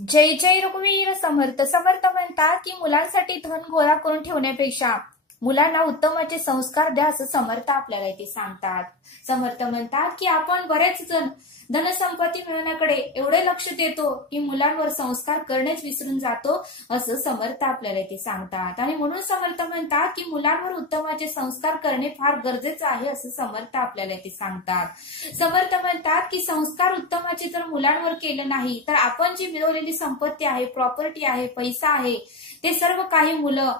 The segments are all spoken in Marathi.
जय जय रघुवीर समर्थ समर्थ म्हणतात की मुलांसाठी धन गोळा करून ठेवण्यापेक्षा मुलांना उत्तमाचे संस्कार द्या असं समर्थ आपल्याला इथे सांगतात। समर्थ म्हणतात की आपण बरेच जण धनसंपत्ती मिळवण्याकडे एवढे लक्ष देतो की मुलांवर संस्कार करणेच विसरून जातो असं समर्थ आपल्याला इथे सांगतात। आणि म्हणून समर्थ म्हणतात की मुलांवर उत्तमाचे संस्कार करणे फार गरजेचं आहे असं समर्थ आपल्याला इथे सांगतात। समर्थ म्हणतात की संस्कार उत्तमाचे जर मुलांवर केले नाही तर आपण जी मिळवलेली संपत्ती आहे, प्रॉपर्टी आहे, पैसा आहे, ते सर्व काही मुलं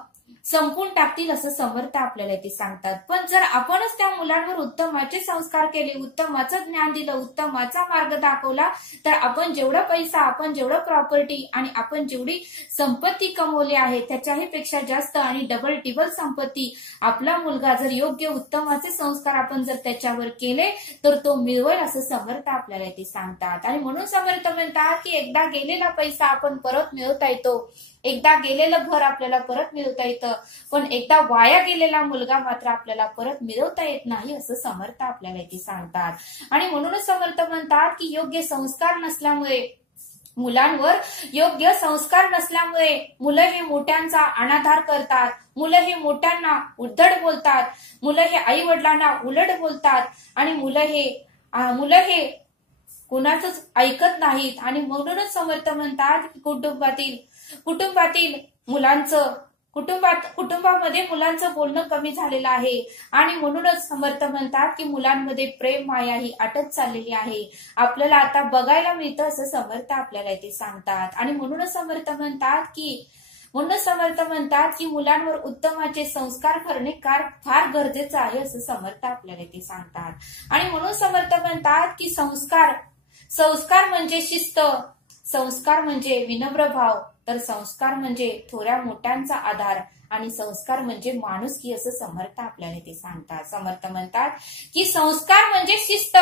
संपून टाकतील असं समर्थ आपल्याला ते सांगतात। पण जर आपणच त्या मुलांवर उत्तमाचे संस्कार केले, उत्तमाचं ज्ञान दिलं, उत्तमाचा मार्ग दाखवला, तर आपण जेवढा पैसा, आपण जेवढं प्रॉपर्टी आणि आपण जेवढी संपत्ती कमवली आहे त्याच्याही पेक्षा जास्त आणि डबल टिबल संपत्ती आपला मुलगा जर योग्य उत्तमाचे संस्कार आपण जर त्याच्यावर केले तर तो मिळवेल असं समर्थ आपल्याला ते सांगतात। आणि म्हणून समर्थ म्हणतात की एकदा गेलेला पैसा आपण परत मिळवता येतो, एकदा गेलेलं घर आपल्याला परत मिळवता येतं, पण एकदा वाया गेलेला मुलगा मात्र आपल्याला परत मिळवता येत नाही असं समर्थ आपल्याला इथे सांगतात। आणि म्हणूनच समर्थ म्हणतात की योग्य संस्कार नसल्यामुळे मुलांवर योग्य संस्कार नसल्यामुळे मुलं हे मोठ्यांचा अनादर करतात, मुलं हे मोठ्यांना उद्धट बोलतात, मुलं हे आई वडिलांना उलट बोलतात आणि मुलं हे कुणाचंच ऐकत नाहीत। आणि म्हणूनच समर्थ म्हणतात की कुटुंबातील मुलांचं कुटुंबामध्ये मुलांचं बोलणं कमी झालेलं आहे आणि म्हणूनच समर्थ म्हणतात की मुलांमध्ये प्रेम माया ही आटत चाललेली आहे, आपल्याला आता बघायला मिळतं असं समर्थ आपल्याला इथे सांगतात। आणि म्हणूनच समर्थ म्हणतात की मुलांवर उत्तमाचे संस्कार करणे फार गरजेचं आहे असं समर्थ आपल्याला इथे सांगतात। आणि म्हणून समर्थ म्हणतात की संस्कार म्हणजे शिस्त, संस्कार म्हणजे विनम्र भाव, तर संस्कार म्हणजे थोड्या मोठ्यांचा आधार आणि संस्कार म्हणजे माणुसकी असं समर्थ आपल्याला ते सांगतात। समर्थ म्हणतात की संस्कार म्हणजे शिस्त,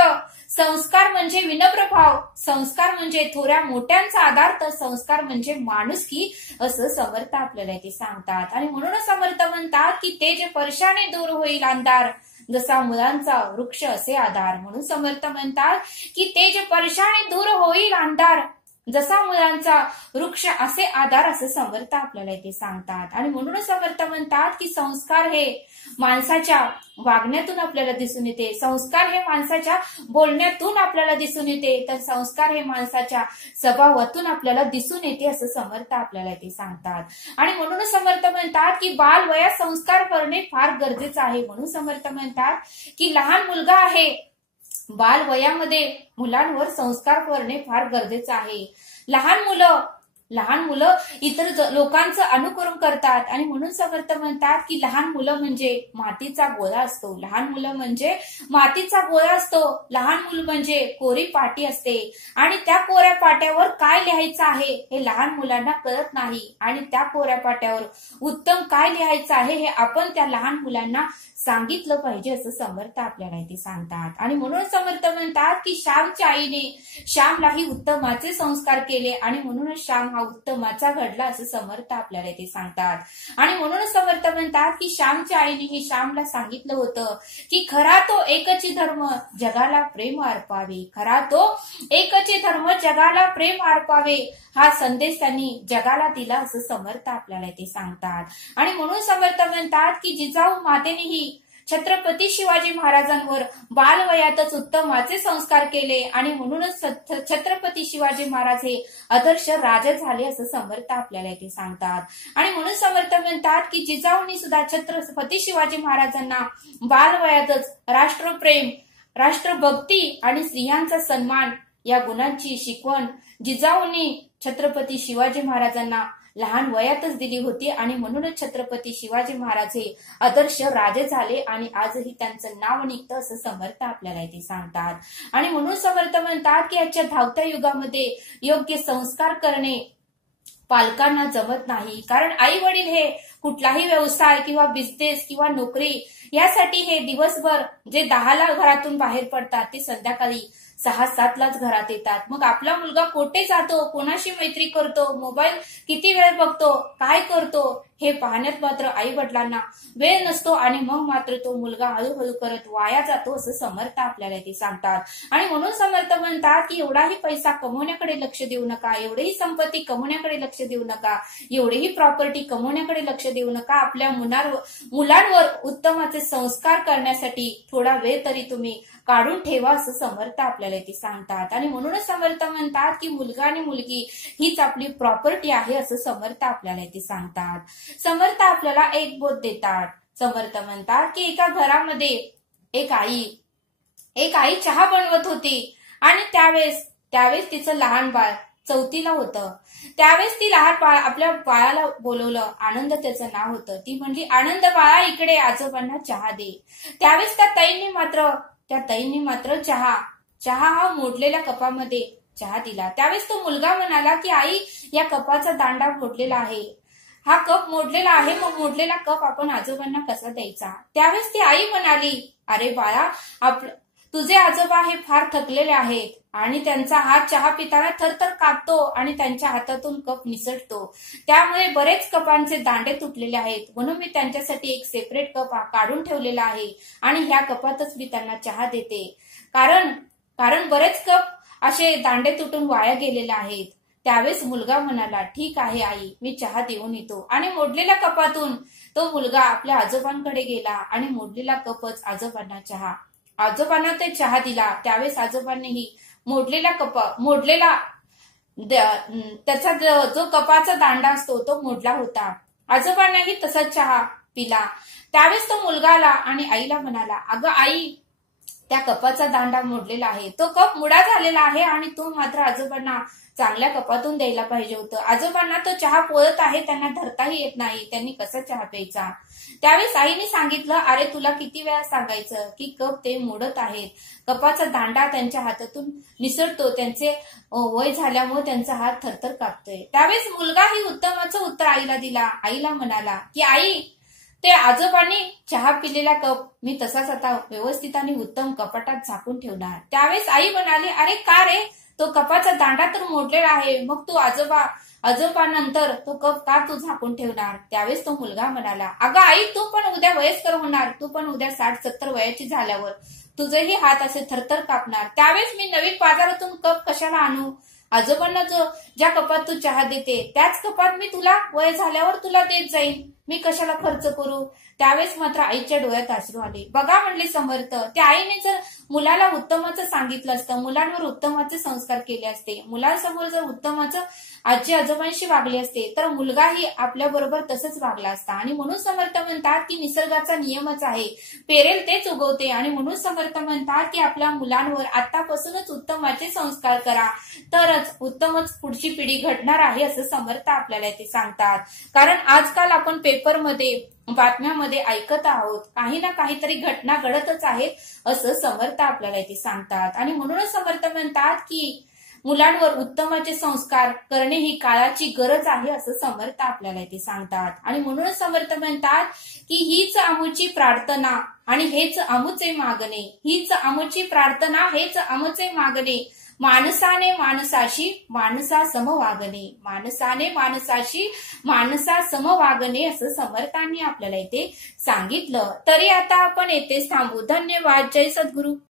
संस्कार म्हणजे विनम्र भाव, संस्कार म्हणजे थोड्या मोठ्यांचा आधार, तर संस्कार म्हणजे माणुसकी असं समर्थ आपल्याला ते सांगतात। आणि म्हणूनच समर्थ म्हणतात की ते जे परशाने दूर होईल अंधार, जसा मुलांचा वृक्ष असे आधार। म्हणून समर्थ म्हणतात की ते जे परशाने दूर होईल अंधार, जसा मुलांचा वृक्ष असे आधार असं समर्थ आपल्याला इथे सांगतात। आणि म्हणूनच समर्थ म्हणतात की संस्कार हे माणसाच्या वागण्यातून आपल्याला दिसून येते, संस्कार हे माणसाच्या बोलण्यातून आपल्याला दिसून येते, तर संस्कार हे माणसाच्या स्वभावातून आपल्याला दिसून येते असं समर्थ आपल्याला इथे सांगतात। आणि म्हणूनच समर्थ म्हणतात की बालवयात संस्कार करणे फार गरजेचं आहे। म्हणून समर्थ म्हणतात की लहान मुलगा आहे, बालवयामध्ये मुलांवर संस्कार करणे फार गरजेचं आहे। लहान मुलं इतर लोकांचं अनुकरण करतात आणि म्हणून समर्थ म्हणतात की लहान मुलं म्हणजे मातीचा गोळा असतो, लहान मूल म्हणजे कोरी पाटी असते आणि त्या कोऱ्या पाट्यावर काय लिहायचं आहे हे लहान मुलांना कळत नाही आणि त्या कोऱ्या पाट्यावर उत्तम काय लिहायचं आहे हे आपण त्या लहान मुलांना सांगितलं पाहिजे असं समर्थ आपल्याला इथे सांगतात। आणि म्हणून समर्थ म्हणतात की श्यामच्या आईने श्यामलाही उत्तमाचे संस्कार केले आणि म्हणूनच श्याम हा उत्तमाचा घडला असं समर्थ आपल्याला इथे सांगतात। आणि म्हणूनच समर्थ म्हणतात की श्यामच्या आईने श्यामला सांगितलं होतं की खरा तो एकची धर्म जगाला प्रेम अर्पावे, खरा तो एकची धर्म जगाला प्रेम अर्पावे हा संदेश त्यांनी जगाला दिला असं समर्थ आपल्याला इथे सांगतात। आणि म्हणून समर्थ म्हणतात की जिजाऊ मातेनेही छत्रपती शिवाजी महाराजांवर बालवयातच उत्तमाचे संस्कार केले आणि म्हणूनच छत्रपती शिवाजी महाराज हे आदर्श राजे झाले असं समर्थ आपल्याला इथे सांगतात। आणि म्हणून समर्थ म्हणतात की जिजाऊंनी सुद्धा छत्रपती शिवाजी महाराजांना बालवयातच राष्ट्रप्रेम, राष्ट्रभक्ती आणि स्त्रियांचा सन्मान या गुणांची शिकवण जिजाऊंनी छत्रपती शिवाजी महाराजांना लहान वयातच दिली होती आणि म्हणूनच छत्रपती शिवाजी महाराज हे आदर्श राजे झाले आणि आजही त्यांचं नाव निघतं असं समर्थ आपल्याला इथे सांगतात। आणि म्हणून समर्थ म्हणतात की आजच्या धावत्या युगामध्ये योग्य संस्कार करणे पालकांना जमत नाही, कारण आई वडील हे कुठलाही व्यवसाय किंवा बिझनेस किंवा नोकरी यासाठी हे दिवसभर जे 10ला घरातून बाहेर पडतात ते संध्याकाळी 6-7लाच घरात येतात। मग आपला मुलगा कोठे जातो, कोणाशी मैत्री करतो, मोबाईल किती वेळ बघतो, काय करतो हे पाहण्यात मात्र आई वडिलांना वेळ नसतो आणि मग मात्र तो मुलगा हळूहळू करत वाया जातो असं समर्थ आपल्याला ते सांगतात। आणि म्हणून समर्थ म्हणतात की एवढाही पैसा कमवण्याकडे लक्ष देऊ नका, एवढीही संपत्ती कमवण्याकडे लक्ष देऊ नका, एवढीही प्रॉपर्टी कमवण्याकडे लक्ष देऊ नका, आपल्या मुलांवर उत्तमाचे संस्कार करण्यासाठी थोडा वेळ तरी तुम्ही काढून ठेवा असं समर्थ आपल्याला ते सांगतात। आणि म्हणूनच समर्थ म्हणतात की मुलगा आणि मुलगी हीच आपली प्रॉपर्टी आहे असं समर्थ आपल्याला ते सांगतात। समर्थ आपल्याला एक बोध देतात। समर्थ म्हणतात की एका घरामध्ये एक आई चहा बनवत होती आणि त्यावेळेस तिचं लहान बाळ चौथीला होतं। त्यावेळेस ती लहान बाळ आपल्या बाळाला बोलवलं, आनंद त्याचं नाव होतं। ती म्हणली, आनंद बाळा इकडे आजोबांना चहा दे। त्यावेळेस त्या ताईंनी मात्र चहा हा मोडलेल्या कपामध्ये चहा दिला। त्यावेळेस तो मुलगा म्हणाला की आई, या कपाचा दांडा मोडलेला आहे, हा कप मोडलेला आहे, मग मोडलेला कप आपण आजोबांना कसा द्यायचा? त्यावेळेस ती आई म्हणाली, अरे बाळा, तुझे आजोबा हे फार थकलेले आहेत आणि त्यांचा हात चहा पिताना थरथर कापतो आणि त्यांच्या हातातून कप निसटतो, त्यामुळे बरेच कपांचे दांडे तुटलेले आहेत, म्हणून मी त्यांच्यासाठी एक सेपरेट कप काढून ठेवलेला आहे आणि ह्या कपातच मी त्यांना चहा देते, कारण बरेच कप असे दांडे तुटून वाया गेलेले आहेत। त्यावेळेस मुलगा म्हणाला, ठीक आहे आई, मी चहा देऊन येतो। आणि मोडलेल्या कपातून तो मुलगा आपल्या आजोबांकडे गेला आणि मोडलेला कपच आजोबांना ते चहा दिला। त्यावेळेस आजोबांनीही त्याचा जो कपाचा दांडा असतो तो मोडला होता, आजोबांनाही तसा चहा पिला। त्यावेळेस तो मुलगा आला आणि आईला म्हणाला, अगं आई, त्या कपाचा दांडा मोडलेला आहे, तो कप मुडा झालेला आहे आणि तो मात्र आजोबांना चांगल्या कपातून द्यायला पाहिजे होतं। आजोबांना तो चहा पोळत आहे, त्यांना धरताही येत नाही, त्यांनी कसा चहा प्यायचा? त्यावेळेस आईने सांगितलं, अरे तुला किती वेळा सांगायचं की कप ते मोडत आहेत, कपाचा दांडा त्यांच्या हातातून निसटतो, त्यांचे वय झाल्यामुळे त्यांचा हात थरथर कापतोय। त्यावेळेस मुलगाही उत्तमाचं उत्तर आईला दिला। आईला म्हणाला की आई, ते आजोबांनी चहा पिलेला कप मी तसाच आता व्यवस्थित आणि उत्तम कपाटात झाकून ठेवणार। त्यावेळेस आई म्हणाली, अरे का रे, तो कपाचा दांडा तर मोडलेला आहे, मग तू आजोबानंतर तो कप का तू झाकून ठेवणार? त्यावेळेस तो मुलगा म्हणाला, अगं आई, तू पण उद्या वयस्कर होणार, तू पण उद्या 60-70 वयाची झाल्यावर तुझेही हात असे थरथर कापणार, त्यावेळेस मी नवीन बाजारातून कप कशाला आणू? आजोबांना ज्या कपात तू चहा देते त्याच कपात मी तुला वय झाल्यावर तुला देत जाईन, मी कशाला खर्च करू? त्यावेळेस मात्र आईच्या डोळ्यात अश्रू आले। बघा म्हणले समर्थ, त्या आईने जर मुलाला उत्तमाचं सांगितलं असतं, मुलांवर उत्तमाचे संस्कार केले असते, मुलांसमोर जर उत्तमाचं आजी आजोबांशी वागले असते, तर मुलगाही आपल्या बरोबर तसंच वागला असता। आणि म्हणून समर्थ म्हणतात की निसर्गाचा नियमच आहे, पेरेल तेच उगवते। आणि म्हणून समर्थ म्हणतात की आपल्या मुलांवर आतापासूनच उत्तमाचे संस्कार करा, तरच उत्तमच पुढची पिढी घडणार आहे असं समर्थ आपल्याला ते सांगतात। कारण आजकाल आपण पेपरमध्ये, बातम्यामध्ये ऐकत आहोत, काही ना काहीतरी घटना घडतच आहेत असं समर्थ आपल्याला ते सांगतात। आणि म्हणूनच समर्थ म्हणतात की मुलांवर उत्तमाचे संस्कार करणे ही काळाची गरज आहे असं समर्थ आपल्याला ते सांगतात। आणि म्हणूनच समर्थ म्हणतात की हीच आमुची प्रार्थना आणि हेच आमुचे मागणे, हीच आमुची प्रार्थना, हेच आमुचे मागणे, माणसाने माणसाशी माणसा सम वागणे, माणसाने माणसाशी माणसा सम वागणे असं समर्थांनी आपल्याला इथे सांगितलं। तरी आता आपण येथेच थांबू। धन्यवाद। जय सद्गुरू।